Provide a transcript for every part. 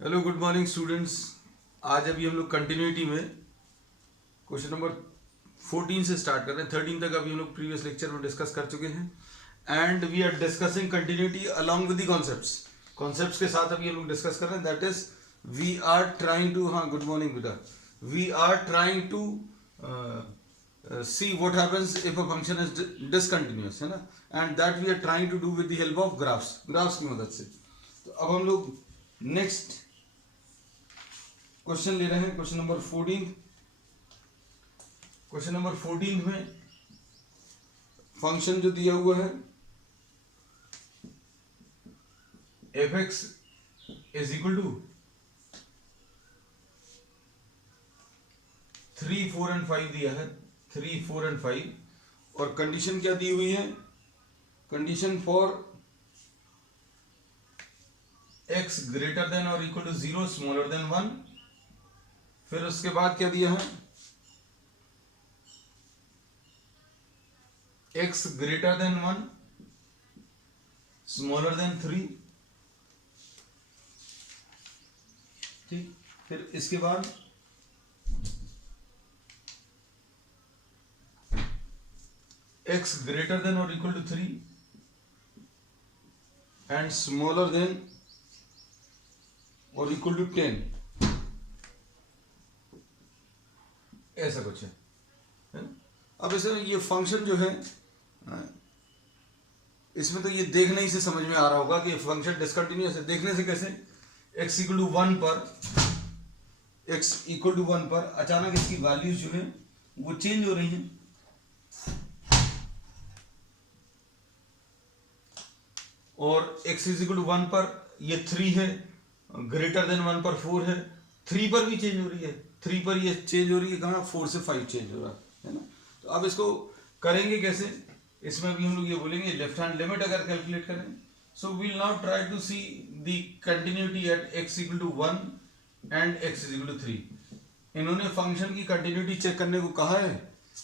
Hello good morning students. आज अभी हम लोग कंटिन्यूटी में क्वेश्चन नंबर 14 से स्टार्ट कर रहे हैं। 13 तक अभी हम लोग प्रीवियस लेक्चर में डिस्कस कर चुके हैं and we are discussing continuity along with the concepts के साथ अभी हम लोग डिस्कस कर रहे हैं। That is we are trying to, हाँ गुड मॉर्निंग बेटा, we are trying to see what happens if a function is discontinuous, है ना, and that we are trying to do with the help of graphs की मदद से। तो अब हम लोग नेक्स्ट क्वेश्चन ले रहे हैं, क्वेश्चन नंबर 14। क्वेश्चन नंबर 14 में फंक्शन जो दिया हुआ है f(x) is equal to 3, 4 and 5 दिया है, 3, 4 एंड 5, और कंडीशन क्या दी हुई है, condition for x greater than और इक्वल टू 0 स्मॉलर देन 1। फिर उसके बाद क्या दिया है, x greater than 1 smaller than 3। ठीक, फिर इसके बाद x ग्रेटर देन और equal to 3 and smaller than और इक्वल टू 10, ऐसा कुछ है ना? अब इसमें ये फंक्शन जो है, इसमें तो ये देखने ही से समझ में आ रहा होगा कि फंक्शन डिसकंटिन्यूअस है। देखने से कैसे, x इक्वल टू 1 पर, x इक्वल टू 1 पर अचानक इसकी वैल्यूज जो है वो चेंज हो रही हैं। और x इज इक्वल टू 1 पर ये 3 है, ग्रेटर देन 1 पर 4 है, 3 पर भी चेंज हो रही है, 3 पर ये चेंज हो रही है, कहाँ 4 से 5 चेंज हो रहा है ना। तो अब इसको करेंगे कैसे, इसमें भी हम लोग ये बोलेंगे लेफ्ट हैंड लिमिट अगर कैलकुलेट करें। So we'll now try to see the continuity at x equal to 1 and x is equal to 3। इन्होंने फंक्शन की कंटिन्यूटी चेक करने को कहा है,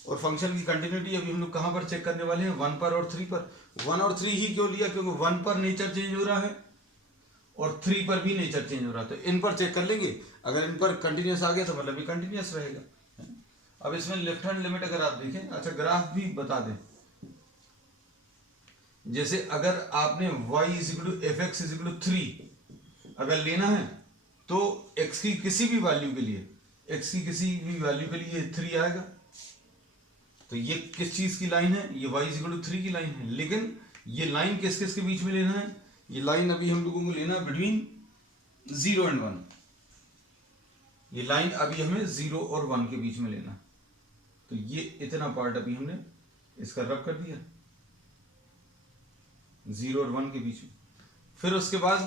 और फंक्शन की कंटिन्यूटी अभी हम लोग कहाँ पर चेक करने वाले हैं, 1 पर और 3 पर। 1 और 3 ही क्यों लिया, क्योंकि 1 पर नेचर चेंज हो रहा है और 3 पर भी नेचर चेंज हो रहा है, तो इन पर चेक कर लेंगे। अगर इन पर कंटिन्यूस आ गया तो मतलब ये कंटिन्यूस रहेगा। अब इसमें लेफ्ट हैंड लिमिट अगर आप देखें, अच्छा ग्राफ भी बता दें, जैसे अगर आपने y is equal to f(x) is equal to 3 अगर लेना है तो x की किसी भी वैल्यू के लिए, x की किसी भी वैल्यू के लिए 3 आएगा। तो ये किस चीज की लाइन है, ये y इज इक्वल टू 3 की लाइन है। लेकिन ये लाइन किस किस के बीच में लेना है, ये लाइन अभी हम लोगों को लेना बिटवीन 0 एंड 1। ये लाइन अभी हमें 0 और 1 के बीच में लेना। तो ये इतना पार्ट अभी हमने इसका रब कर दिया 0 और 1 के बीच में। फिर उसके बाद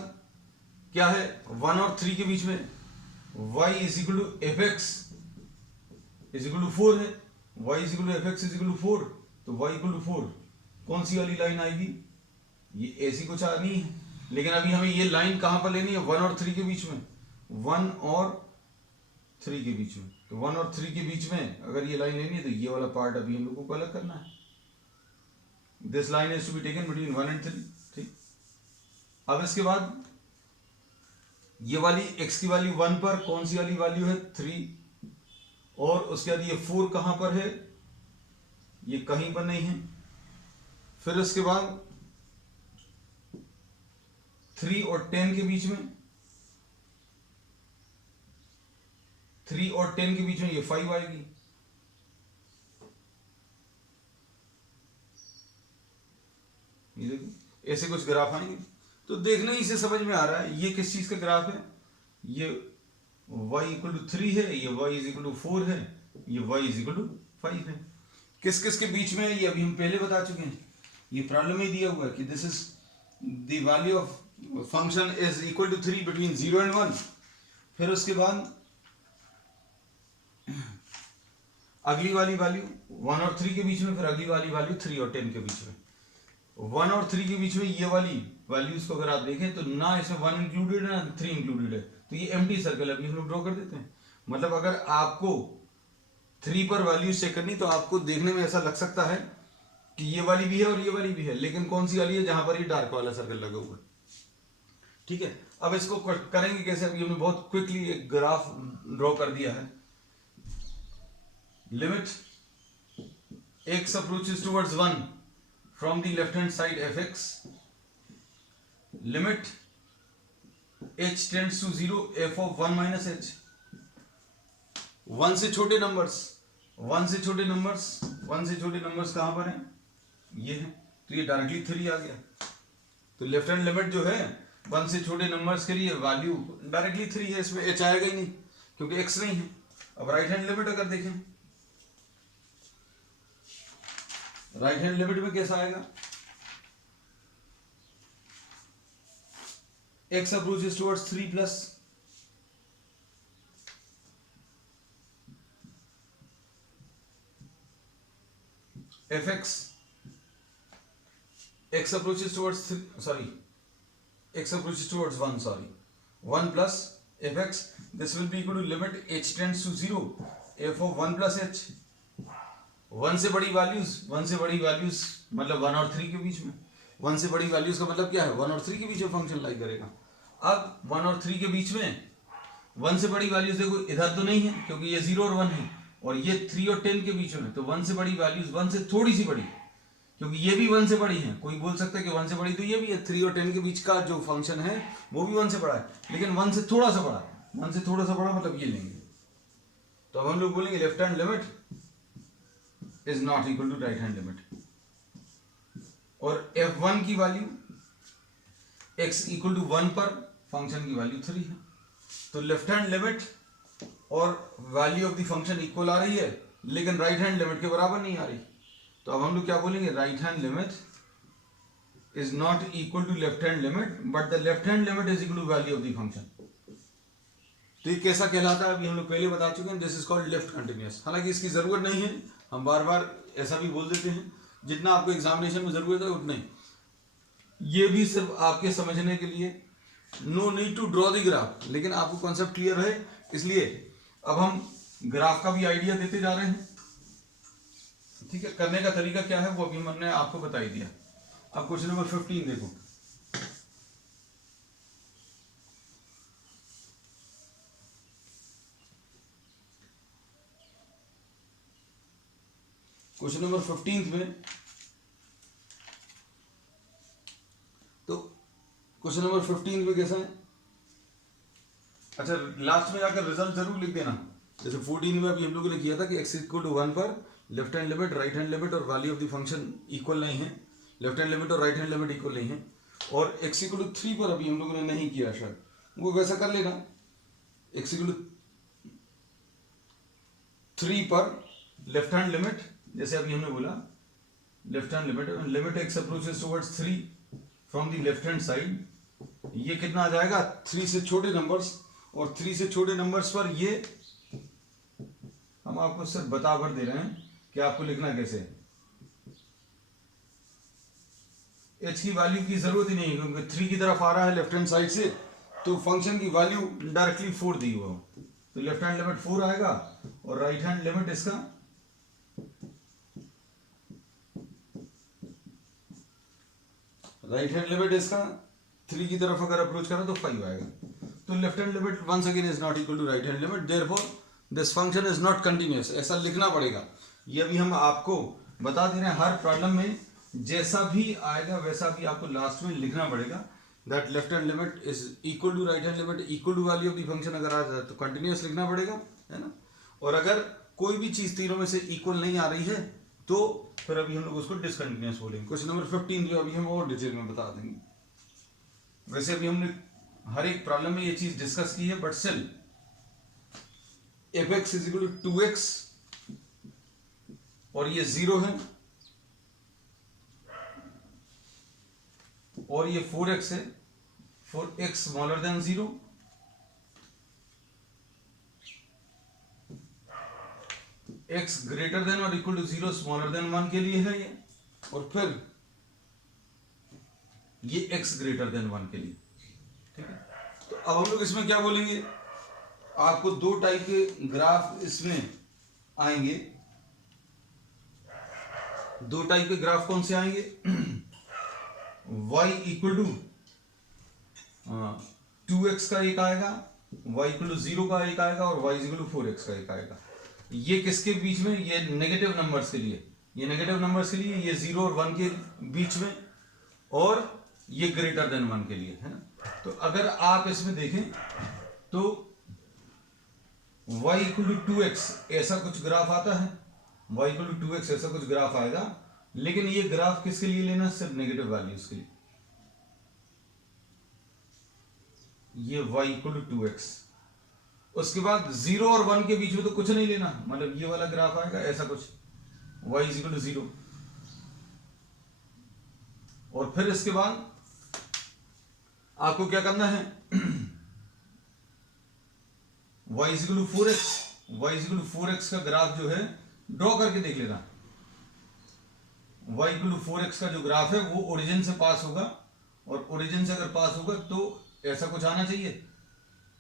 क्या है, 1 और 3 के बीच में y is equal to f(x) is equal to 4 है, y is equal to f(x) is equal to 4, तो y इक्वल टू 4 कौन सी वाली लाइन आएगी, ये ऐसी कुछ आनी है। लेकिन अभी हमें ये लाइन कहां पर लेनी है, 1 और 3 के बीच में, 1 और 3 के बीच में। तो 1 और 3 के बीच में अगर ये लाइन लेनी है तो ये वाला पार्ट अभी हम लोगों को अलग करना है। This line is to be taken between 1 and 3। ठीक, अब इसके बाद ये वाली x की वैल्यू 1 पर कौन सी वाली वैल्यू है, 3, और उसके बाद ये 4 कहां पर है, ये कहीं पर नहीं है। फिर उसके बाद 3 और 10 के बीच में, 3 और 10 के बीच में ये 5 आएगी। ये देखो ऐसे कुछ ग्राफ आएंगे। तो देखने ही से समझ में आ रहा है ये किस चीज का ग्राफ है, ये y इक्वल टू 3 है, ये y इज इक्वल टू 4 है, ये y इज इक्वल टू 5 है। किस किस के बीच में है ये अभी हम पहले बता चुके हैं। ये प्रॉब्लम ही दिया हुआ है कि this is the value of function is equal to 3 between 0 and 1। फिर उसके बाद अगली वाली वैल्यू 1 और 3 के बीच में, फिर अगली वाली वैल्यू 3 और 10 के बीच में। 1 और 3 के बीच में ये वाली वैल्यूज को अगर आप देखें तो ना इसमें 1 इंक्लूडेड है ना 3 इंक्लूडेड है, तो ये एम्प्टी सर्कल अभी हम लोग ड्रॉ कर देते हैं। मतलब अगर आपको 3 पर वैल्यूज चेक करनी तो आपको देखने में ऐसा लग सकता है कि ये वाली भी है और ये वाली भी है, लेकिन कौन सी वाली है, जहां पर ये डार्क वाला सर्कल लगा हुआ है। ठीक है, अब इसको करेंगे कैसे? अभी हमने बहुत क्विकली एक ग्राफ ड्रॉ कर दिया है। Limit x approaches towards 1 from the left hand side fx, limit h tends to 0 f of 1 minus h। 1 से छोटे नंबर्स, 1 से छोटे नंबर्स कहां पर हैं? ये है, तो ये डायरेक्टली 3 आ गया। तो लेफ्ट हैंड लिमिट जो है 1 से छोटे नंबर्स के लिए वैल्यू डायरेक्टली 3 है, इसमें h आएगा ही नहीं क्योंकि x नहीं है। अब राइट हैंड लिमिट अगर देखें, राइट हैंड लिमिट में कैसा आएगा? x approaches towards 3 plus fx, x approaches towards 1 plus fx, this will be equal to limit h tends to 0 f of 1 plus h। 1 से बड़ी वैल्यूज मतलब 1 और 3 के बीच में, 1 से बड़ी वैल्यूज का मतलब क्या है? 1 और 3 के बीच में फंक्शन लाई करेगा। अब 1 और 3 के बीच में 1 से बड़ी वैल्यूज देखो इधर तो नहीं है क्योंकि ये 0 और 1 है, और ये 3 और 10 के बीच में, तो 1 से बड़ी वैल्यूज 1 से थोड़ी सी बड़ी, क्योंकि ये भी 1 से बड़ी है। कोई बोल सकता है कि 1 से बड़ी तो ये भी है, 3 और 10 के बीच का जो फंक्शन है वो भी 1 से बड़ा है, लेकिन 1 से थोड़ा सा बड़ा, 1 से थोड़ा सा बड़ा मतलब ये लेंगे। तो अब हम लोग बोलेंगे left hand limit is not equal to right hand limit, और f1 की वैल्यू x इक्वल टू 1 पर फंक्शन की वैल्यू 3 है। तो लेफ्ट हैंड लिमिट और value of the function equal आ रही है, लेकिन राइट हैंड लिमिट के बराबर नहीं आ रही। तो अब हम लोग क्या बोलेंगे? Right hand limit is not equal to left hand limit, but the left hand limit is equal to value of the function. तो ये कैसा कहलाता है? अभी हम लोग पहले बता चुके हैं, this is called left continuous. हालांकि इसकी जरूरत नहीं है, हम बार बार ऐसा भी बोल देते हैं, जितना आपको एग्जामिनेशन में जरूरत है उतना ही। ये भी सिर्फ आपके समझने के लिए, no need to draw the graph, लेकिन आपको कॉन्सेप्ट क्लियर है, इसलिए अब हम ग्राफ का भी आइडिया देते जा रहे हैं। ठीक है, करने का तरीका क्या है वो अभी हमने आपको बता ही दिया। अब क्वेश्चन नंबर 15 देखो। क्वेश्चन नंबर 15 में, तो क्वेश्चन नंबर 15 में कैसा है? अच्छा, लास्ट में जाकर रिजल्ट जरूर लिख देना। जैसे 14 में अभी हम लोगों ने किया था कि x इक्वल टू 1 पर left hand limit, right hand limit और value of the function equal नहीं है, लेफ्ट हैंड लिमिट और राइट हैंड लिमिट इक्वल नहीं है। और x इक्वल टू 3 पर अभी हम लोगों ने नहीं किया, शायद वो वैसा कर लेना। x इक्वल टू 3 पर लेफ्ट हैंड लिमिट, जैसे अभी हमने बोला left hand limit x approaches towards 3 from the left hand side, ये कितना आ जाएगा? 3 से छोटे नंबर्स, और 3 से छोटे नंबर्स पर ये हम आपको सिर्फ बता भर दे रहे हैं कि आपको लिखना कैसे है। h की वैल्यू की जरूरत ही नहीं है क्योंकि 3 की तरफ आ रहा है लेफ्ट हैंड साइड से, तो फंक्शन की वैल्यू डायरेक्टली 4 दी हुआ, तो लेफ्ट हैंड लिमिट 4 आएगा, और राइट हैंड लिमिट इसका इसका 3 की तरफ अगर अप्रोच करें तो 5 आएगा। तो left hand limit once again is not equal to right hand limit, therefore this function is not continuous. ऐसा लिखना पड़ेगा, ये अभी हम आपको बता दे रहे हैं। हर प्रॉब्लम में जैसा भी आएगा वैसा भी आपको लास्ट में लिखना पड़ेगा, that left hand limit is equal to right hand limit equal to value of the function. अगर आ जाए तो कंटिन्यूअस लिखना पड़ेगा, है ना। और अगर कोई भी चीज तीनों में से इक्वल नहीं आ रही है तो फिर अभी हम लोग उसको डिसकंटिन्यूअस बोलेंगे। क्वेश्चन नंबर 15 जो अभी हम और डिटेल में बता देंगे। वैसे अभी हमने हर एक प्रॉब्लम में ये चीज डिस्कस की है, but still F X is equal to 2x और ये 0 है, और ये 4x है, 4x smaller than 0, x greater than और इक्वल टू 0 स्मॉलर देन 1 के लिए है ये, और फिर ये x ग्रेटर देन 1 के लिए। ठीक है, तो अब हम लोग इसमें क्या बोलेंगे? आपको दो टाइप के ग्राफ इसमें आएंगे। दो टाइप के ग्राफ कौन से आएंगे? y इक्वल टू 2x का एक आएगा, y इक्वल टू 0 का एक आएगा और y इक्वल टू 4x का एक आएगा। ये किसके बीच में? ये नेगेटिव नंबर्स के लिए, ये नेगेटिव नंबर्स के लिए, ये 0 और 1 के बीच में, और ये ग्रेटर देन 1 के लिए, है ना। तो अगर आप इसमें देखें तो y इक्वल टू 2x ऐसा कुछ ग्राफ आता है, y इक्वल टू 2x ऐसा कुछ ग्राफ आएगा, लेकिन ये ग्राफ किसके लिए लेना? सिर्फ नेगेटिव वैल्यूज के लिए। ये y इक्वल टू 2x, उसके बाद 0 और 1 के बीच में तो कुछ नहीं लेना, मतलब ये वाला ग्राफ आएगा ऐसा कुछ, y इक्वल टू 0, और फिर इसके बाद आपको क्या करना है? y equal to 4x, y equal to 4x का ग्राफ जो है ड्रॉ करके देख लेना। y इक्वल टू 4x का जो ग्राफ है वो ओरिजिन से पास होगा, और ओरिजिन से अगर पास होगा तो ऐसा कुछ आना चाहिए।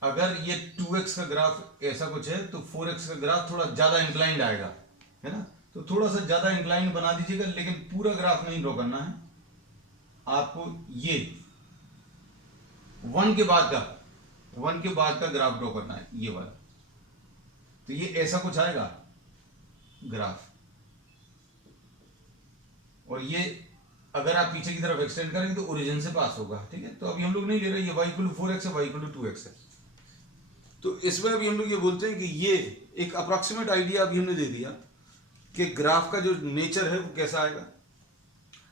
अगर ये 2x का ग्राफ ऐसा कुछ है तो 4x का ग्राफ थोड़ा ज्यादा इंक्लाइंड आएगा, है ना। तो थोड़ा सा ज्यादा इंक्लाइंड बना दीजिएगा, लेकिन पूरा ग्राफ नहीं ड्रॉ करना है आपको। ये 1 के बाद का ग्राफ ड्रॉ करना है, ये वाला। तो ये ऐसा कुछ आएगा ग्राफ, और ये अगर आप पीछे की तरफ एक्सटेंड करेंगे तो ओरिजिन से पास होगा, ठीक है। तो अभी हम लोग नहीं ले रहे, ये y इक्वल टू 4x है, y इक्वल टू 2x है। तो इसमें अभी हम लोग ये बोलते हैं कि ये एक अप्रॉक्सीमेट आइडिया अभी हमने दे दिया कि ग्राफ का जो नेचर है वो कैसा आएगा।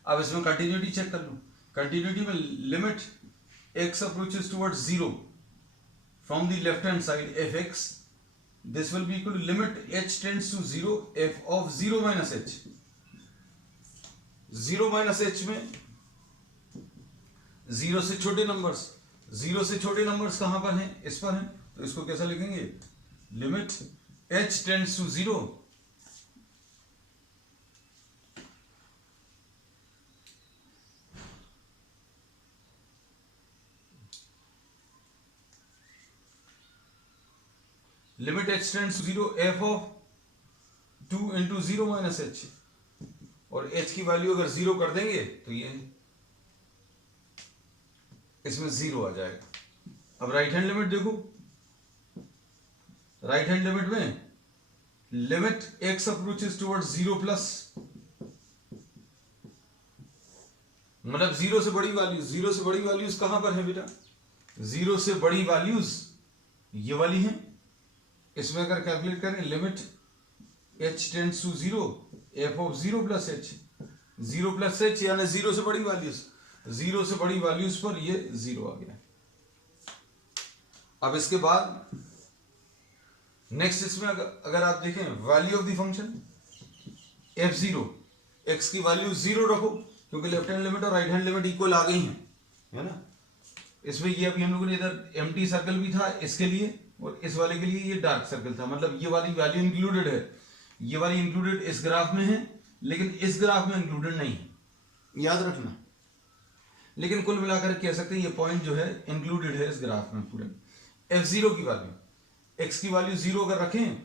अब इसमें कंटिन्यूटी चेक कर लो। कंटिन्यूटी में limit x approaches towards 0 from the left hand side fx, this will be equal to limit h tends to 0 f of 0 minus h। 0 minus h में 0 से छोटे नंबर्स कहां पर हैं? इस पर हैं। तो इसको कैसा लिखेंगे? Limit h tends to 0 limit h tends to 0 f of 2 into 0 minus h, और h की वैल्यू अगर 0 कर देंगे तो ये इसमें 0 आ जाएगा। अब राइट हैंड लिमिट देखो, राइट हैंड लिमिट में limit x approaches towards 0 plus, मतलब 0 से बड़ी वैल्यूज कहां पर है बेटा? 0 से बड़ी वैल्यूज ये वाली हैं। इसमें अगर कैलकुलेट करें limit h tends to 0 f of 0 plus h, 0 plus h यानी 0 से बड़ी वैल्यूज पर ये 0 आ गया। अब इसके बाद नेक्स्ट इसमें अगर आप देखें value of the function f0, x की वैल्यू 0 रखो, क्योंकि लेफ्ट हैंड लिमिट और राइट हैंड लिमिट इक्वल आ गई हैं, है ना। इसमें ये अभी हम लोगों ने इधर एम्प्टी सर्कल भी था इसके लिए, और इस वाले के लिए ये डार्क सर्कल था, मतलब ये वाली वैल्यू इंक्लूडेड है, ये वाली इंक्लूडेड इस ग्राफ में है, लेकिन इस ग्राफ में इंक्लूडेड नहीं है, याद रखना। लेकिन कुल मिलाकर कह सकते हैं ये पॉइंट जो है इंक्लूडेड है इस ग्राफ में पूरे। f0 की वैल्यू, x की वैल्यू 0 अगर रखें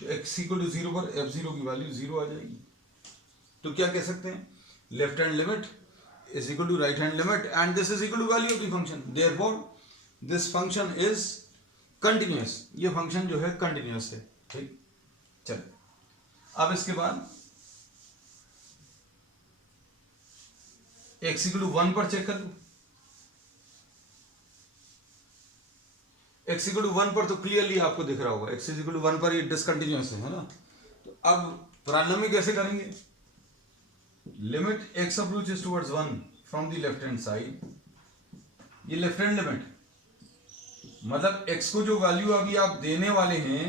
तो x इक्वल टू 0 पर f0 की वैल्यू 0 आ जाएगी। तो क्या कह सकते हैं? Left hand limit is equal to right hand limit and this is equal to value of the function, therefore this function is continuous। ये फंक्शन जो है कंटिन्यूस है, ठीक। चलो अब इसके बाद x इक्वल टू 1 पर चेक कर लो। x इक्वल टू 1 पर तो क्लियरली आपको दिख रहा होगा x इक्वल टू 1 पर ये डिसकंटिन्यूस है ना। तो अब प्रारंभ में कैसे करेंगे? Limit x approaches towards 1 from the left hand side, ये लेफ्ट हैंड लिमिट, मतलब x को जो वैल्यू अभी आप देने वाले हैं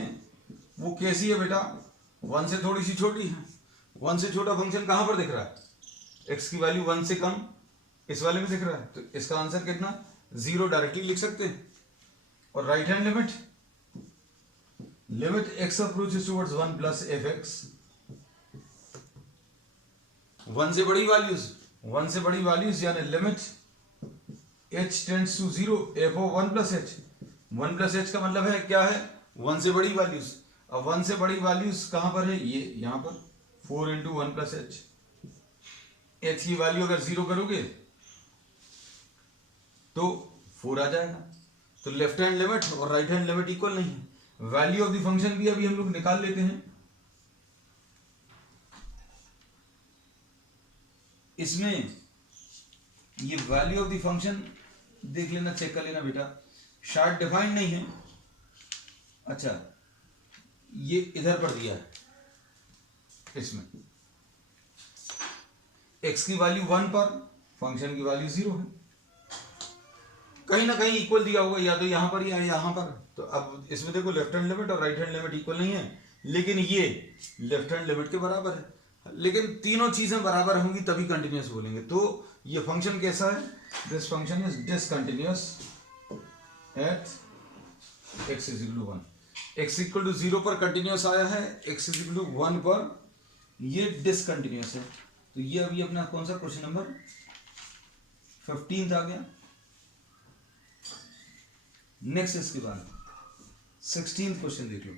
वो कैसी है बेटा? 1 से थोड़ी सी छोटी है। 1 से छोटा फंक्शन कहां पर दिख रहा है? x की वैल्यू 1 से कम इस वाले में दिख रहा है, तो इसका आंसर कितना? 0 डायरेक्टली लिख सकते हैं। और right hand limit x approaches towards 1 plus fx, 1 से बड़ी वैल्यूज यानी limit h tends to 0 f of 1 plus h। 1 plus h का मतलब है क्या है? 1 से बड़ी वैल्यूज। अब 1 से बड़ी वैल्यूज कहां पर है? ये यहां पर 4 इंटू 1 प्लस h। h की वैल्यू अगर 0 करोगे तो 4 आ जाएगा। तो लेफ्ट हैंड लिमिट और राइट हैंड लिमिट इक्वल नहीं है। वैल्यू ऑफ द फंक्शन भी अभी हम लोग निकाल लेते हैं। इसमें ये वैल्यू ऑफ द फंक्शन देख लेना, चेक कर लेना बेटा, शायद डिफाइंड नहीं है। अच्छा, ये इधर पर दिया है, इसमें x की वैल्यू 1 पर, फंक्शन की वैल्यू 0 है। कहीं ना कहीं इक्वल दिया होगा, या तो यहां पर या यहां पर। तो अब इसमें देखो लेफ्ट हैंड लिमिट और राइट हैंड लिमिट इक्वल नहीं है, लेकिन ये लेफ्ट हैंड लिमिट के बराबर है। लेकिन तीनों चीजें बराबर होंगी तभी कंटिन्यूअस बोलेंगे। तो ये फंक्शन कैसा है? This function is discontinuous at x is equal to 1। x equal to 0 पर कंटिन्यूअस आया है, x इज इक्वल टू 1 पर ये डिसकंटिन्यूअस है। तो ये अभी अपना कौन सा क्वेश्चन नंबर 15 आ गया। नेक्स्ट इसके बाद 16 क्वेश्चन देख लो।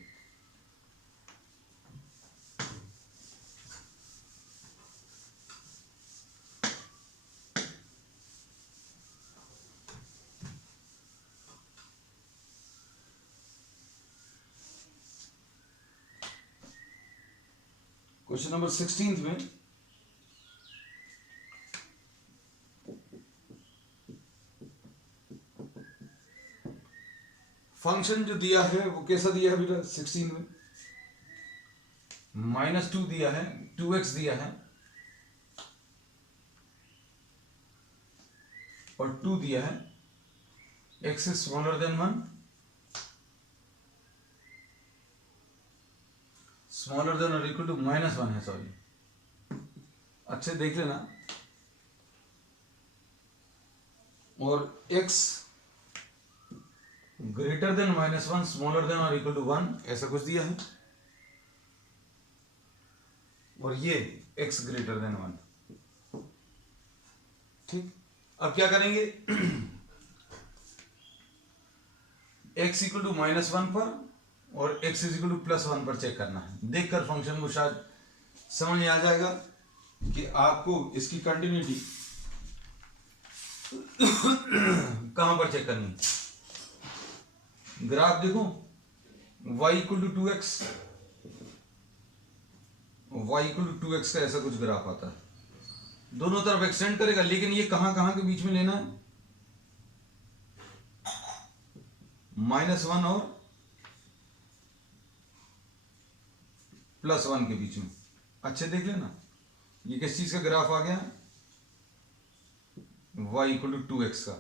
क्वेश्चन नंबर 16 में फंक्शन जो दिया है वो कैसा दिया है बेटा? 16 में -2 दिया है, 2x दिया है और 2 दिया है। x is smaller than 1, smaller than और इक्वल टू -1 है, सॉरी, अच्छे देख लेना। और x greater than -1, smaller than और इक्वल टू 1, ऐसा कुछ दिया है। और ये x ग्रेटर देन 1। ठीक, अब क्या करेंगे? x इक्वल टू -1 पर और x इज इक्वल टू +1 पर चेक करना है। देखकर फंक्शन को शायद समझ में आ जाएगा कि आपको इसकी कंटिन्यूटी कहां पर चेक करनी है। ग्राफ देखो, y equal to 2x, y equal to 2x का ऐसा कुछ ग्राफ आता है। दोनों तरफ एक्सटेंड करेगा, लेकिन ये कहां कहां के बीच में लेना है? -1 और +1 के बीच में। अच्छे देख लेना, ये किस चीज का ग्राफ आ गया? y इक्वल टू 2x का।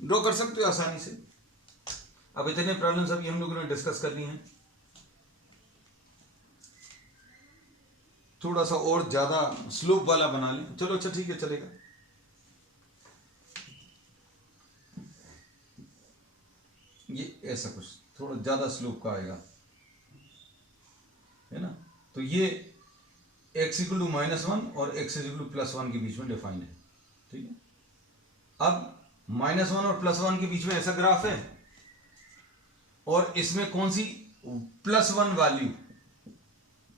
ड्रॉ कर सकते हो आसानी से। अब इतने प्रॉब्लम्स अभी हम लोगों ने डिस्कस कर ली हैं। थोड़ा सा और ज्यादा स्लोप वाला बना लें। चलो अच्छा ठीक है, चलेगा। ये ऐसा कुछ थोड़ा ज्यादा स्लोप का आएगा, है ना। तो ये x इक्वल टू -1 और x इक्वल टू +1 के बीच में डिफाइंड है। ठीक है, अब -1 और +1 के बीच में ऐसा ग्राफ है, और इसमें कौन सी +1 वैल्यू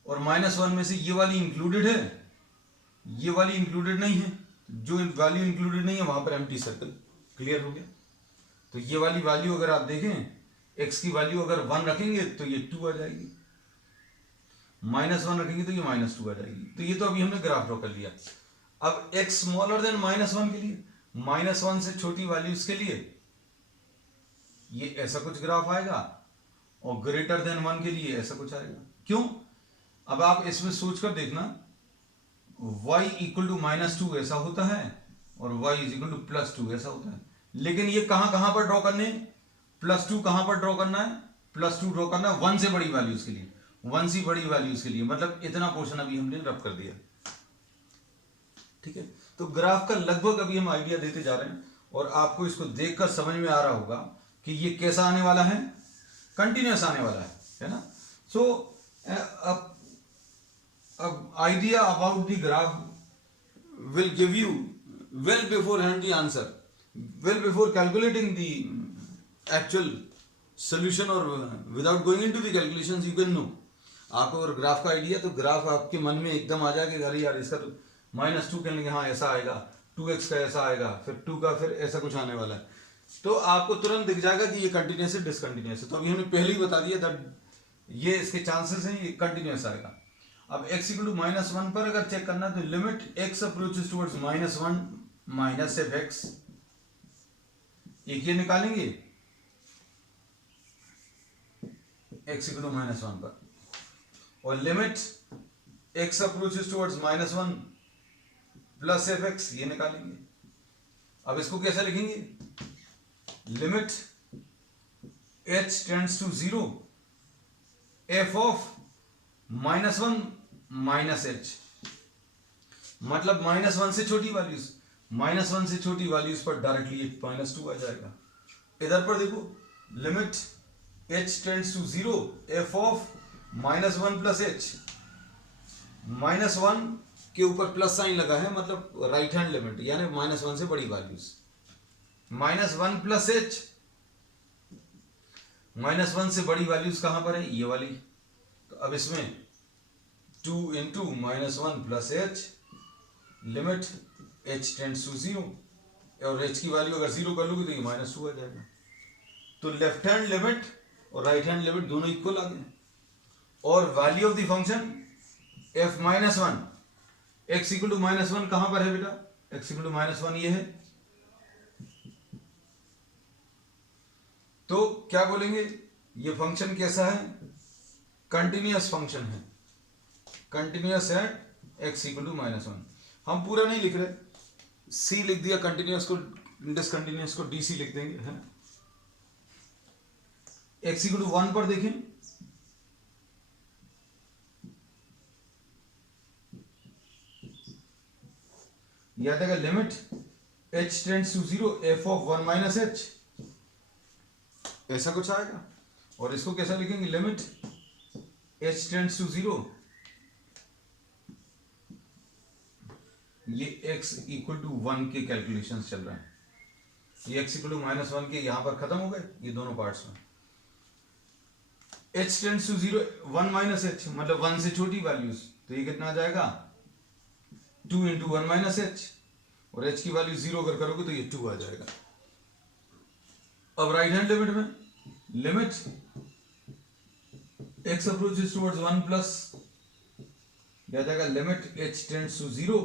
और -1 में से ये वाली इंक्लूडेड है, ये वाली इंक्लूडेड नहीं है। जो वैल्यू इंक्लूडेड नहीं है वहां पर एम्प्टी सर्कल। क्लियर हो गया? तो ये वाली वैल्यू अगर आप देखें, x की वैल्यू अगर 1 रखेंगे तो ये 2 आ जाएगी, -1 रखेंगे तो ये -2 आ जाएगी। तो ये तो अभी हमने ग्राफ ड्रॉ कर लिया। अब x स्मॉलर देन -1 के लिए, -1 से छोटी वैल्यूज के लिए ये ऐसा कुछ ग्राफ आएगा, और ग्रेटर देन 1 के लिए ऐसा कुछ आएगा। क्यों? अब आप इसमें सोचकर देखना, y इक्वल टू -2 ऐसा होता है और y इज इक्वल टू +2 ऐसा होता है। लेकिन ये कहां कहां पर ड्रॉ करने? +2 कहां पर ड्रॉ करना है? +2 ड्रॉ करना है 1 से बड़ी वैल्यूज के लिए, 1 से बड़ी वैल्यूज के लिए। मतलब इतना पोर्शन अभी हमने रब कर दिया। ठीक है, तो ग्राफ का लगभग अभी हम आइडिया देते जा रहे हैं, और आपको इसको देखकर समझ में आ रहा होगा कि ये कैसा आने वाला है, कंटिन्यूअस आने वाला है ना। सो अब idea about the graph will give you well beforehand the answer, well before calculating the actual solution, और without going into the calculations you can know. आपको अगर ग्राफ का आइडिया, तो ग्राफ आपके मन में एकदम आ जाएगा, अरे यार इसका तो -2 कह लेंगे, हाँ ऐसा आएगा, 2x का ऐसा आएगा, फिर 2 का फिर ऐसा कुछ आने वाला है। तो आपको तुरंत दिख जाएगा कि ये कंटिन्यूस है डिसकंटिन्यूस है। तो अभी हमने पहले ही बता दिया दैट ये इसके चांसेस हैं, ये कंटिन्यूस आएगा। अब x इक्वल टू -1 पर अगर चेक करना है तो limit x approaches towards -1 minus F X, एक ये निकालेंगे x इक्वल टू -1 पर, और limit x approaches towards -1 plus F X ये निकालेंगे। अब इसको कैसे लिखेंगे, limit h tends to 0 f of -1 minus h, मतलब -1 से छोटी वैल्यूज, -1 से छोटी वैल्यूज पर डायरेक्टली -2 आ जाएगा। इधर पर देखो, limit h tends to 0 f of -1 plus h, -1 के ऊपर प्लस साइन लगा है, मतलब राइट हैंड लिमिट, यानी -1 से बड़ी वैल्यूज, -1 प्लस h, -1 से बड़ी वैल्यूज कहां पर है, ये वाली। तो अब इसमें 2 into -1 plus h, limit h tends to 0, और h की वैल्यू अगर 0 कर लोगे तो ये -2 आ जाएगा। तो लेफ्ट हैंड लिमिट और राइट हैंड लिमिट दोनों इक्वल आ गए, और value of the function f -1, x equal to -1 कहां पर है बेटा, x इक्वल टू -1 ये है। तो क्या बोलेंगे, ये फंक्शन कैसा है, कंटिन्यूअस फंक्शन है, continuous at x equal to -1। हम पूरा नहीं लिख रहे, c लिख दिया, कंटिन्यूअस को डिसकंटिन्यूअस को dc लिख देंगे, है ना। x इक्वल टू 1 पर देखें, याद आएगा, limit h tends to 0 f of 1 minus h, ऐसा कुछ आएगा। और इसको कैसा लिखेंगे, लिमिट h टेंड्स टू 0, ये x इक्वल टू 1 के कैलकुलेशंस चल रहे हैं, ये x इक्वल टू -1 के यहां पर खत्म हो गए ये दोनों पार्ट्स में। h tends to 0 1 minus h, मतलब 1 से छोटी वैल्यूज, तो ये कितना आ जाएगा, 2 इंटू 1 माइनस h, और h की वैल्यू 0 अगर करोगे तो ये 2 आ जाएगा। अब राइट हैंड लिमिट में, limit x approaches towards 1 plus, क्या जाएगा, limit h tends to 0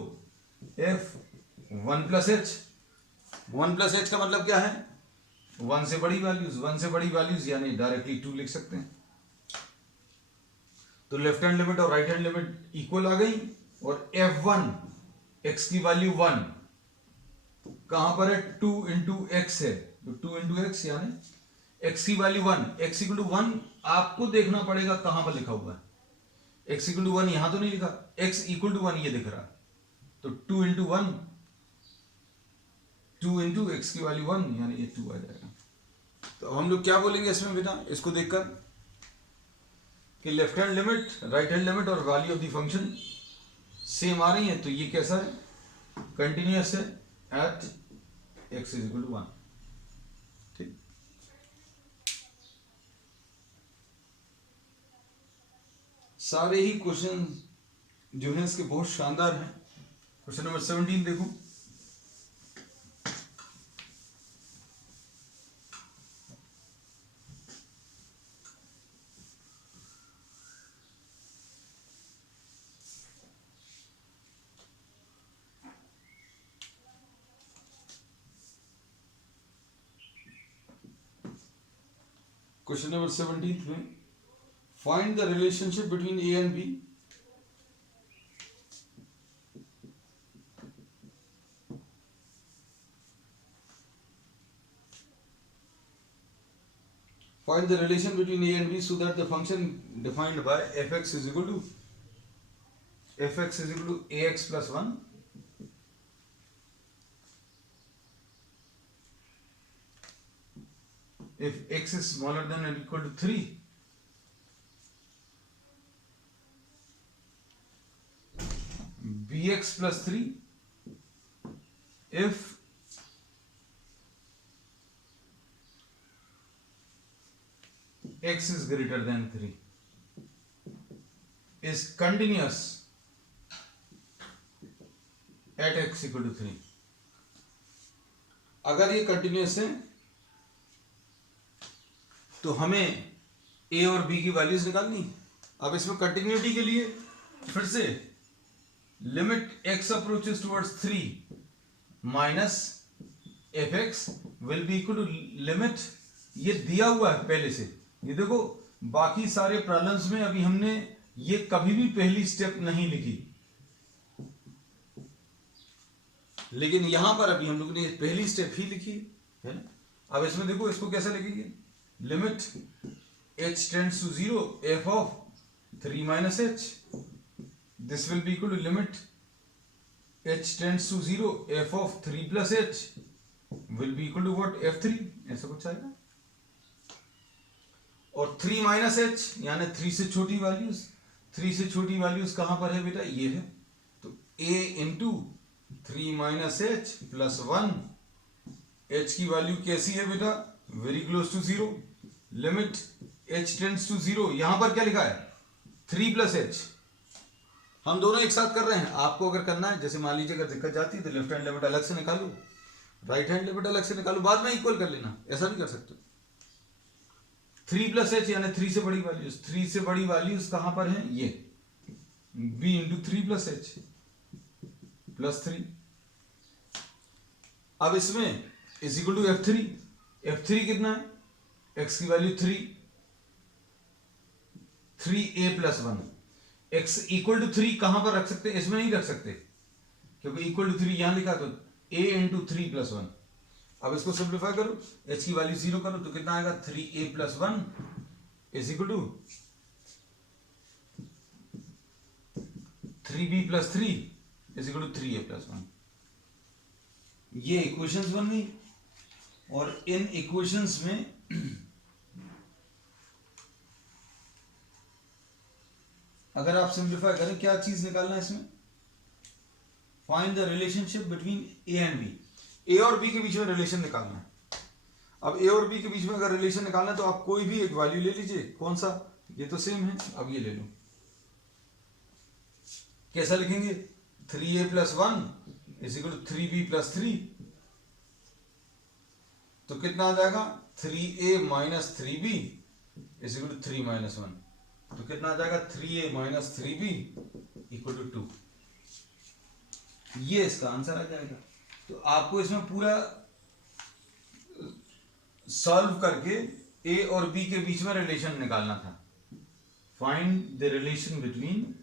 f 1 plus h, 1 plus h का मतलब क्या है, 1 से बड़ी वैल्यूज, 1 से बड़ी वैल्यूज यानी डायरेक्टली 2 लिख सकते हैं। तो लेफ्ट हैंड लिमिट और राइट हैंड लिमिट इक्वल आ गई, और f1 x की वैल्यू 1 कहां पर है, 2 इंटू एक्स है, तो 2 इंटू एक्स यानी x की वैल्यू 1, x इक्वल टू 1 आपको देखना पड़ेगा कहां पर लिखा हुआ है, x इक्वल टू 1 यहां तो नहीं लिखा, x इक्वल टू 1 ये दिख रहा, तो 2 इंटू 1, 2 इंटू एक्स की वैल्यू 1 यानी ये 2 आ जाएगा। तो हम लोग क्या बोलेंगे इसमें बेटा, इसको देखकर कि left hand limit, right hand limit और value of the function same आ रही है, तो ये कैसा है, कंटिन्यूअस है at x is equal to 1। ठीक, सारे ही क्वेश्चन जो है इसके बहुत शानदार हैं। क्वेश्चन नंबर 17 देखो, क्वेश्चन नंबर 17 में find the relationship between A and B, find the relation between a and b so that the function defined by fx is equal to ax plus 1 if x is smaller than or equal to 3, bx plus 3 if x is greater than 3 is continuous at x equal to 3। अगर ये continuous है तो हमें ए और B की values निकालनी। अब इसमें कंटिन्यूटी के लिए फिर से limit X approaches towards 3 minus F X will be equal to limit, ये दिया हुआ है पहले से, ये देखो बाकी सारे प्रॉब्लम्स में अभी हमने ये कभी भी पहली स्टेप नहीं लिखी, लेकिन यहां पर अभी हम लोग ने पहली स्टेप ही लिखी है ना। अब इसमें देखो इसको कैसे लिखेंगे, limit h tends to 0 f of 3 minus h, this will be equal to limit h tends to 0 f of 3 plus h will be equal to what, f3, ऐसा कुछ आएगा। और 3 माइनस h यानी 3 से छोटी वैल्यूज, 3 से छोटी वैल्यूज कहां पर है बेटा, ये है, तो a into 3 minus h plus 1, h की वैल्यू कैसी है बेटा, very close to 0, limit h tends to 0, यहां पर क्या लिखा है 3 प्लस h, हम दोनों एक साथ कर रहे हैं। आपको अगर करना है, जैसे मान लीजिए अगर दिक्कत जाती है तो लेफ्ट हैंड लिमिट अलग से निकालो, राइट हैंड लिमिट अलग से निकालो, बाद में इक्वल कर लेना, ऐसा भी कर सकते हो। 3 प्लस h यानी 3 से बड़ी वैल्यूज, 3 से बड़ी वैल्यूज कहां पर है, ये b into 3 plus h plus 3। अब इसमें is equal to f3, f3 कितना है, x की value 3, 3a plus 1, x equal to 3 कहां पर रख सकते हैं, इसमें नहीं रख सकते क्योंकि इक्वल टू 3 यहां लिखा, तो a इंटू 3 प्लस 1। अब इसको सिंप्लीफाई करो, h की वैल्यू 0 करो तो कितना आएगा, 3a plus 1 is equal to 3b plus 3 is equal to 3a plus 1। ये इक्वेशंस बन गई, और इन इक्वेशंस में अगर आप सिंप्लीफाई करें, क्या चीज निकालना है इसमें, find the relationship between A and B, A और बी के बीच में रिलेशन निकालना है। अब ए और बी के बीच में अगर रिलेशन निकालना है तो आप कोई भी एक वैल्यू ले लीजिए, कौन सा, ये तो सेम है, अब ये ले लो, कैसा लिखेंगे, 3a plus 1 is equal to 3b plus 3, तो कितना आ जाएगा, 3a minus 3b is equal to 3 minus 1, तो कितना आ जाएगा, 3a minus 3b equal to 2, ये इसका आंसर आ जाएगा। तो आपको इसमें पूरा सॉल्व करके ए और बी के बीच में रिलेशन निकालना था, फाइंड द रिलेशन बिटवीन।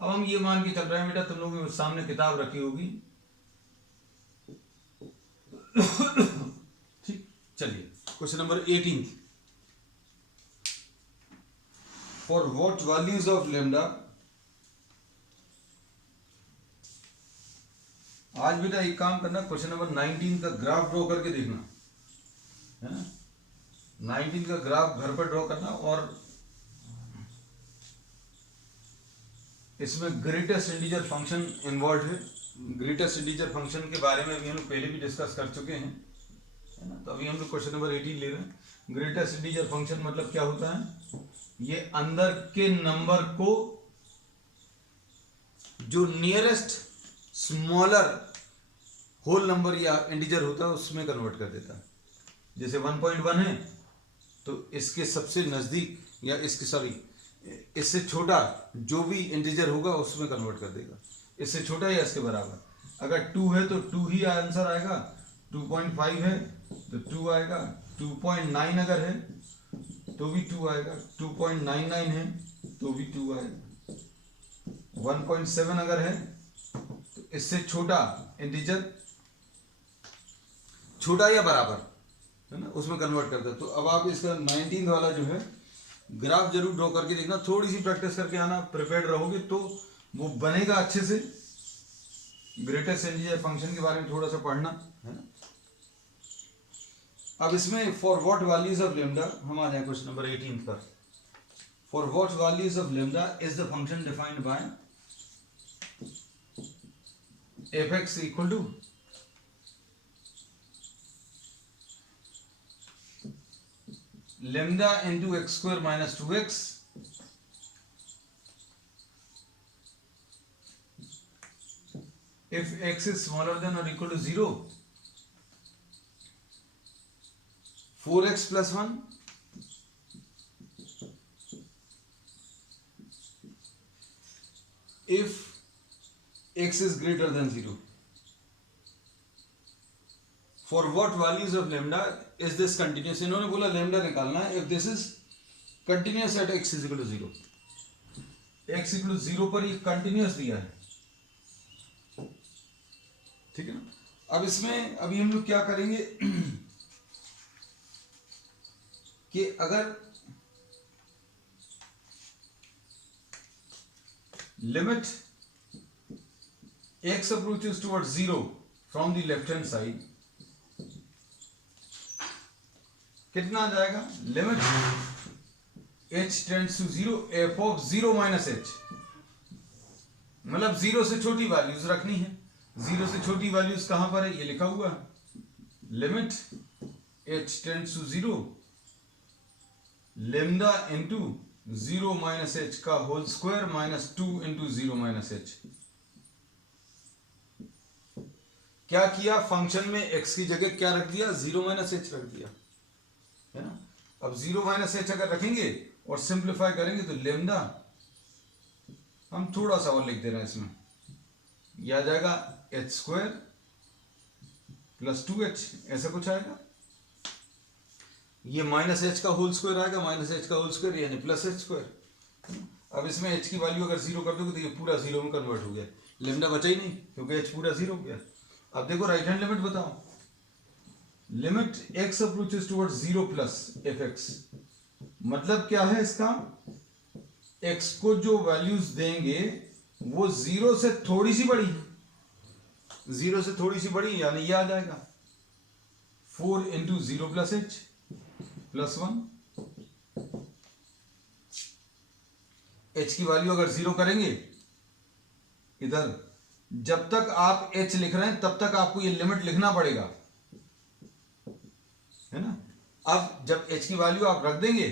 अब हम ये मान के चल रहे हैं बेटा, तुम लोगों के सामने किताब रखी होगी, ठीक, चलिए question number 18, for what values of lambda, आज बेटा एक काम करना, क्वेश्चन नंबर 19 का ग्राफ ड्रॉ करके देखना है ना, 19 का ग्राफ घर पर ड्रॉ करना, और इसमें ग्रेटेस्ट इंटीजर फंक्शन इन्वॉल्व है। ग्रेटेस्ट इंटीजर फंक्शन के बारे में अभी हम लोग पहले भी डिस्कस कर चुके हैं, है ना, तो अभी हम लोग क्वेश्चन नंबर 18 ले रहे हैं। ग्रेटेस्ट इंटीजर फंक्शन मतलब क्या होता है, ये अंदर के नंबर को जो नियरेस्ट स्मॉलर होल नंबर या इंटीजर होता है उसमें कन्वर्ट कर देता है। जैसे 1.1 है तो इसके सबसे नजदीक या इसके सॉरी इससे छोटा जो भी इंटीजर होगा उसमें कन्वर्ट कर देगा, इससे छोटा या इसके बराबर। अगर 2 है तो 2 ही आंसर आएगा, 2.5 है तो 2 आएगा, 2.9 अगर है तो भी 2 आएगा, 2.99 है तो भी 2 आएगा, 1.7 अगर है तो इससे छोटा इंटीजर, छोटा या बराबर है ना, उसमें कन्वर्ट करता है। तो अब आप इसका 19 वाला जो है ग्राफ जरूर ड्रॉ करके देखना, थोड़ी सी प्रैक्टिस करके आना, प्रिपेयर्ड रहोगे तो वो बनेगा अच्छे से। ग्रेटेस्ट इंटीजर फंक्शन के बारे में थोड़ा सा पढ़ना है ना। अब इसमें for what values of lambda, हम आ जाए क्वेश्चन नंबर 18 पर। For what values of lambda is the function defined by f(x) equal to lambda into x square minus 2x if x is smaller than or equal to 0, 4x plus 1 if x is greater than 0, for what values of lambda is this continuous? इन्होंने बोला lambda निकालना है if this is continuous at x is equal to 0. x equal to 0 पर ये continuous दिया है, ठीक है ना. अब इसमें अभी हम लोग क्या करेंगे कि अगर limit x approaches towards 0 from the left hand side, कितना आ जाएगा? Limit h tends to 0 f of 0 minus h, मतलब 0 से छोटी वैल्यूज रखनी है. 0 से छोटी वैल्यूज कहां पर है? ये लिखा हुआ है. Limit h tends to 0 lambda into 0 minus h का whole square minus 2 into 0 minus h. क्या किया? फंक्शन में x की जगह क्या रख दिया? 0 माइनस h रख दिया, है ना. अब 0 माइनस h अगर रखेंगे और सिंप्लीफाई करेंगे तो लेमडा, हम थोड़ा सा और लिख दे रहे हैं इसमें, यह आ जाएगा h स्क्वायर प्लस 2h, ऐसा कुछ आएगा. ये माइनस h का होल स्क्वायर आएगा, माइनस h का होल स्क्वायर यानी प्लस h स्क्वायर. अब इसमें h की वैल्यू अगर 0 कर दोगे तो ये पूरा 0 में कन्वर्ट हो गया, लेमडा बचा ही नहीं क्योंकि h पूरा 0 हो गया. अब देखो राइट हैंड लिमिट बताओ. Limit x approaches towards 0 plus fx, मतलब क्या है इसका? x को जो वैल्यूज देंगे वो 0 से थोड़ी सी बड़ी, 0 से थोड़ी सी बड़ी, यानी ये आ जाएगा 4 into 0 plus h plus 1. h की वैल्यू अगर 0 करेंगे इधर, जब तक आप h लिख रहे हैं तब तक आपको ये लिमिट लिखना पड़ेगा, है ना. अब जब h की वैल्यू आप रख देंगे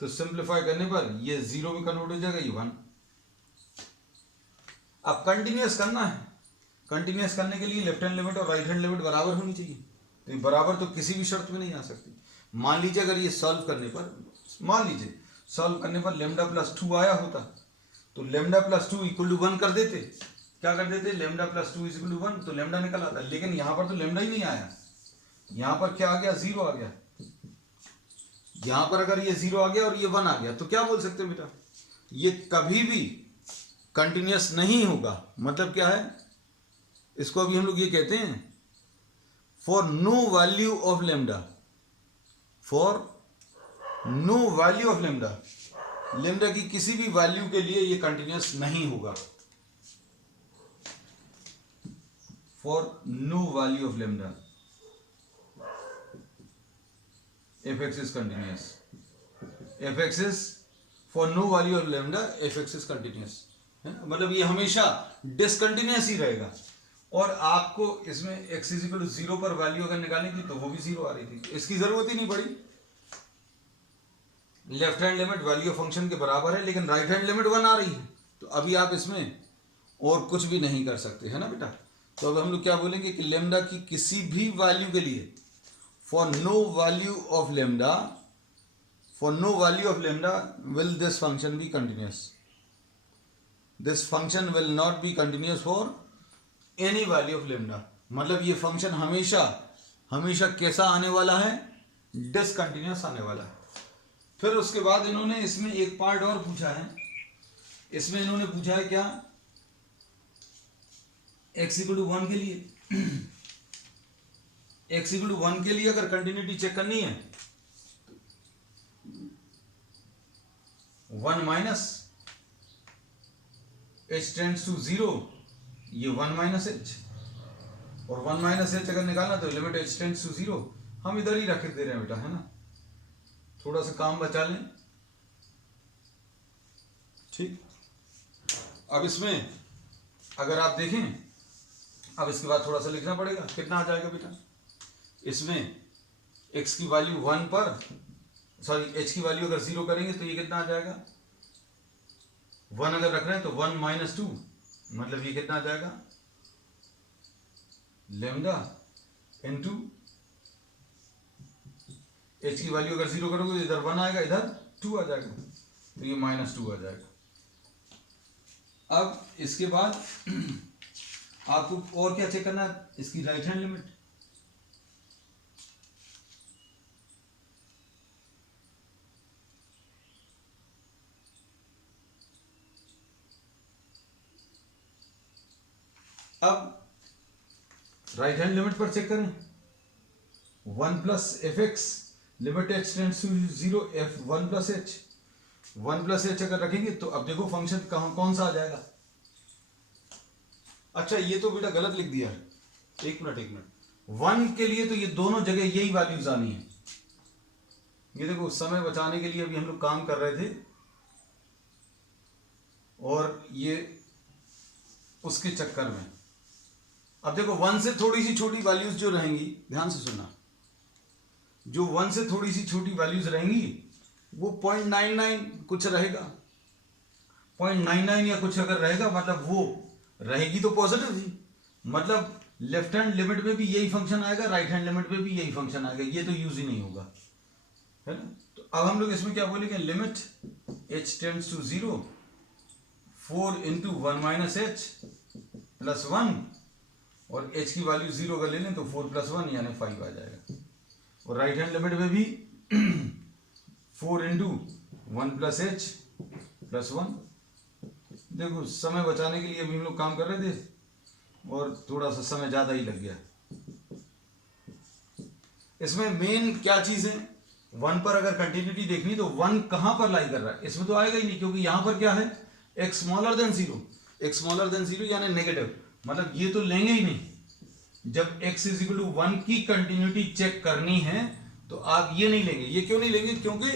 तो सिंप्लीफाई करने पर ये 0 में कन्वर्ट हो जाएगा, ये 1. अब कंटिन्यूअस करना है. कंटिन्यूअस करने के लिए लेफ्ट हैंड लिमिट और राइट हैंड लिमिट बराबर होनी चाहिए. तो बराबर तो किसी भी शर्त में नहीं आ सकती. मान लीजिए अगर ये सॉल्व करने पर, मान लीजिए सॉल्व करने पर लेमडा प्लस 2 आया होता तो लेमडा प्लस 2 इक्वल टू 1 कर देते. क्या कर देते? लेमडा प्लस 2 इक्वल टू 1, तो लेमडा निकल आता. लेकिन यहां पर तो लेमडा ही नहीं आया, यहां पर क्या आ गया? 0 आ गया. यहां पर अगर ये 0 आ गया और ये 1 आ गया तो क्या बोल सकते हो बेटा? ये कभी भी कंटिन्यूअस नहीं होगा. मतलब क्या है इसको? अभी हम लोग ये कहते हैं for no value of lambda, for no value of lambda, lambda की किसी भी वैल्यू के लिए ये कंटिन्यूअस नहीं होगा. For no value of lambda fx is continuous. fx is for no value of lambda fx is continuous, है ना. मतलब ये हमेशा डिसकंटिन्यूअस ही रहेगा. और आपको इसमें x is equal to 0 पर वैल्यू अगर निकालनी थी तो वो भी 0 आ रही थी, इसकी जरूरत ही नहीं पड़ी. Left hand limit value function के बराबर है लेकिन राइट हैंड लिमिट 1 आ रही है, तो अभी आप इसमें और कुछ भी नहीं कर सकते, है ना बेटा. तो अब हम लोग क्या बोलेंगे कि लेमडा की किसी भी वैल्यू के लिए, for no value of lambda, for no value of lambda will this function be continuous. This function will not be continuous for any value of lambda. मतलब ये फंक्शन हमेशा हमेशा कैसा आने वाला है? डिसकंटिन्यूअस आने वाला है. फिर उसके बाद इन्होंने इसमें एक पार्ट और पूछा है. इसमें इन्होंने पूछा है क्या? x इक्वल टू 1 के लिए, x इक्वल टू 1 के लिए अगर कंटिन्यूटी चेक करनी है, 1 माइनस h टेंड्स टू 0, ये 1 माइनस h, और 1 माइनस h अगर निकालना तो लिमिट h टेंड्स टू 0. हम इधर ही रख दे रहे हैं बेटा, है ना. थोड़ा सा काम बचा लें, ठीक. अब इसमें अगर आप देखें, अब इसके बाद थोड़ा सा लिखना पड़ेगा. कितना आ जाएगा बेटा? इसमें x की वैल्यू 1 पर, सॉरी h की वैल्यू अगर 0 करेंगे तो ये कितना आ जाएगा? 1 अगर रख रहे हैं तो 1 माइनस 2, मतलब ये कितना आ जाएगा? लेमडा इनटू h की वैल्यू अगर 0 करोगे तो इधर 1 आएगा, इधर 2 आ जाएगा, तो ये माइनस 2 आ जाएगा. अब इसके बाद आपको और क्या चेक करना है, इसकी राइट हैंड लिमिट। अब राइट हैंड लिमिट पर चेक करें, 1 plus F X limit H tends to 0 F 1 plus H, 1 plus एच अगर रखेंगे तो अब देखो फंक्शन कौन सा आ जाएगा। अच्छा ये तो बेटा गलत लिख दिया है, एक मिनट 1 के लिए तो ये दोनों जगह यही वैल्यूज आनी है। ये देखो समय बचाने के लिए अभी हम लोग काम कर रहे थे और ये उसके चक्कर में, अब देखो 1 से थोड़ी सी छोटी वैल्यूज जो रहेंगी, ध्यान से सुनना, जो 1 से थोड़ी सी छोटी वैल्यूज रहेंगी वो 0.99 कुछ रहेगा, 0.99 या कुछ अगर रहेगा मतलब वो रहेगी तो पॉजिटिव ही, मतलब लेफ्ट हैंड लिमिट में भी यही फंक्शन आएगा, राइट हैंड लिमिट में भी यही फंक्शन आएगा, ये तो यूज ही नहीं होगा, है ना। तो अब हम लोग इसमें क्या बोलेंगे, limit h tends to 0 4 into 1 minus H plus 1, और h की वैल्यू 0 अगर ले लें तो 4 प्लस 1 यानी 5 आ जाएगा, और राइट हैंड लिमिट में भी 4 इंटू 1 प्लस एच प्लस 1। देखो समय बचाने के लिए अभी हम लोग काम कर रहे थे और थोड़ा सा समय ज़्यादा ही लग गया। इसमें मेन क्या चीज़ है, 1 पर अगर कंटिन्यूटी देखनी तो 1 कहाँ पर लाई कर रहा है, इसमें तो आएगा ही नहीं, क्योंकि यहाँ पर क्या है, x smaller than 0, x smaller than 0 यानी नेगेटिव, मतलब ये तो लेंगे ही नहीं। जब x इज इक्वल टू 1 की कंटिन्यूटी चेक करनी है तो आप ये नहीं लेंगे। ये क्यों नहीं लेंगे, क्योंकि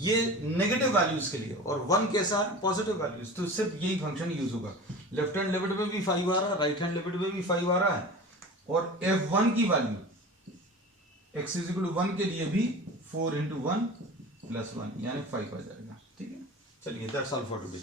ये नेगेटिव वैल्यूज के लिए, और 1 कैसा है, पॉजिटिव वैल्यूज, तो सिर्फ यही फंक्शन यूज होगा। लेफ्ट हैंड लिमिट में भी 5 आ रहा है, राइट हैंड लिमिट में भी 5 आ रहा है, और f1 की value x is equal to 1 के लिए भी 4 इंटू 1 प्लस 1 यानी 5 आ जाएगा। ठीक है, चलिए दैट्स ऑल फॉर टुडे।